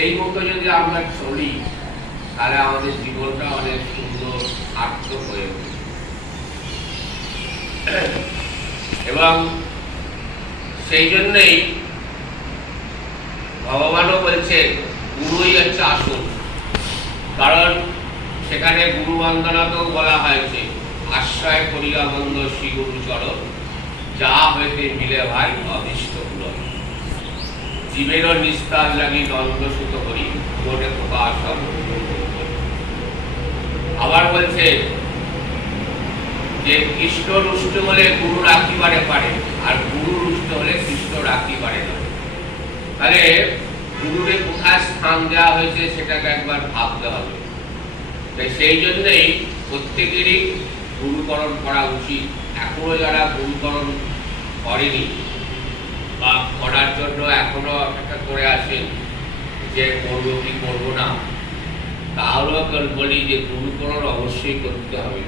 সেই মতো যদি আমরা চলি, তাহলে আমাদের জীবনটা অনেক সুন্দর সার্থক হয়ে উঠবে। এবং সেই জন্যই ভগবানও বলছে গুরুই হচ্ছে আসল। কারণ সেখানে গুরু বন্দনাতেও বলা হয়েছে, আশ্রয় করিয়া বন্ধ শ্রী গুরু চরণ যা হইতে মিলে ভাই অভিষ্ট পুরন জীবেরও নিস্তার লাগি দ্বন্দ্ব সুত করি গোটে প্রকাশ। আবার বলছে, যে কৃষ্ণ রুষ্ট হলে গুরু রাখিবারে পারে, আর গুরু রুষ্ট হলে কৃষ্ণ রাখিবারে না। তাহলে গুরুরে কোথায় স্থান দেওয়া হয়েছে সেটাকে একবার ভাবতে হবে। তাই সেই জন্যই প্রত্যেকেরই গুরুকরণ করা উচিত। এখনও যারা গুরুকরণ করেনি জন্য এখনও অপেক্ষা করে আছেন যে করব কি করব না। তাহলেও বলি যে গুরুকরণ অবশ্যই করতে হবে।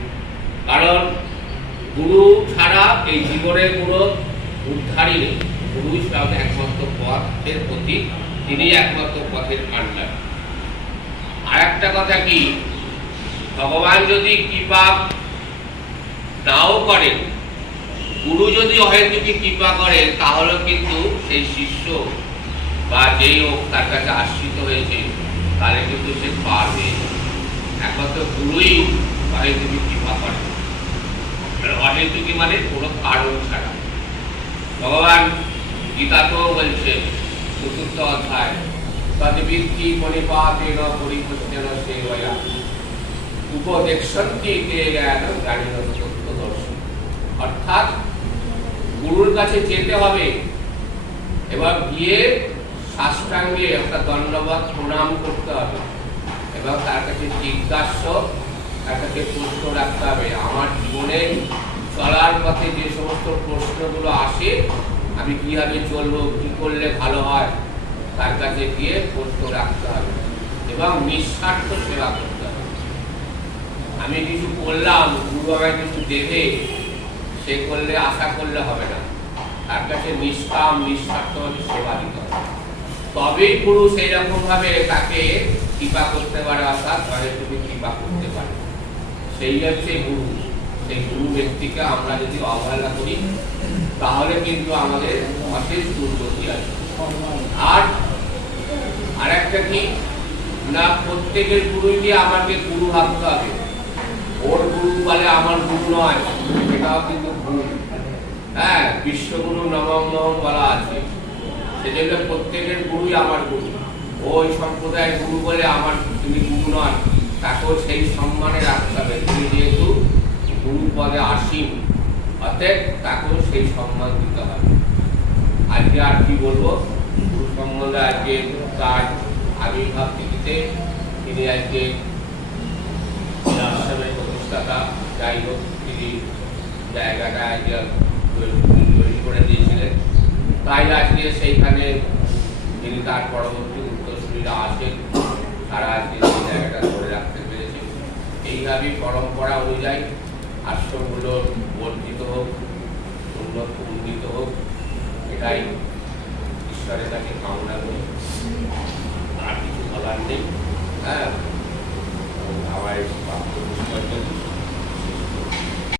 কারণ গুরু ছাড়া এই জীবনে কোনো উদ্ধারই নেই। গুরু ছাড়া একমাত্র পথের প্রতি তিনি একমাত্র পথের ভান্ডার আর একটা কথা কি? ভগবান যদি কৃপা নাও করেন গুরু যদি অহেতুকি কৃপা করে তাহলে কিন্তু সেই শিষ্য বা যেই হোক তার কাছে আশ্রিত হয়েছে, তাহলে কিন্তু সে পারবে একমাত্র গুরুই অহেতুকি কৃপা করে অহেতুকি মানে কোনো কারণ ছাড়া। ভগবান গীতাতেও বলছে, চতুর্থ অধ্যায় তদ্বৃত্তি পরিপাতেন পরিপত্যন সেবয়া। উপদেশন্তি তে জ্ঞান তত্ত্বদর্শী অর্থাৎ গুরুর কাছে যেতে হবে। এবার গিয়ে সাষ্টাঙ্গে একটা দণ্ডবাদ প্রণাম করতে হবে। এবং তার কাছে জিজ্ঞাস্য, তার কাছে প্রশ্ন রাখতে হবে, আমার জীবনে চলার পথে যে সমস্ত প্রশ্নগুলো আসে, আমি কীভাবে চলবো, কি করলে ভালো হয়? তার কাছে গিয়ে প্রশ্ন রাখতে হবে এবং নিঃস্বার্থ সেবা করতে হবে। আমি কিছু করলাম গুরু আমায় কিছু দেবে। সে করলে আশা করলে হবে না। তার কাছে নিষ্কাম নিঃস্বার্থভাবে সেবা দিতে হবে। তবেই গুরু সেই ভাবে তাকে কৃপা করতে পারে, অর্থাৎ ঘরে তুমি কৃপা করতে পারে। সেই হচ্ছে গুরু। সেই গুরু ব্যক্তিকে আমরা যদি অবহেলা করি, তাহলে কিন্তু আমাদের অশেষ দুর্গতি আছে। আর আরেকটা কি? না, প্রত্যেকের গুরুকে আমাকে গুরু ভাবতে হবে? ওর গুরু বলে আমার গুরু নয় এটাও কিন্তু ভুল। হ্যাঁ বিশ্বগুরু নবম নবম বলা আছে। সেজন্য প্রত্যেকের গুরুই আমার গুরু। ওই সম্প্রদায়ের গুরু বলে আমার তুমি গুরু নয় তাকেও সেই সম্মানে রাখতে হবে। তুমি যেহেতু গুরু পদে আসীন, অতএব তাকেও সেই সম্মান দিতে হবে। আজকে আর কি বলব? গুরু সম্বন্ধে আজকে তার আবির্ভাব তিথিতে তিনি আজকে আশ্রমের যাই হোক তিনি জায়গাটা তৈরি তৈরি করে দিয়েছিলেন। তাই আজকে সেইখানে যিনি তার পরবর্তী উত্তরসূরিরা আছেন, তারা আজকে সেই জায়গাটা ধরে রাখতে পেরেছে। এইভাবেই পরম্পরা অনুযায়ী আশ্রমগুলো বর্ধিত হোক, উন্নত উন্নীত হোক, এটাই ঈশ্বরের কাছে কামনা করি। আর কিছু বলার নেই। হ্যাঁ আমার বাক্য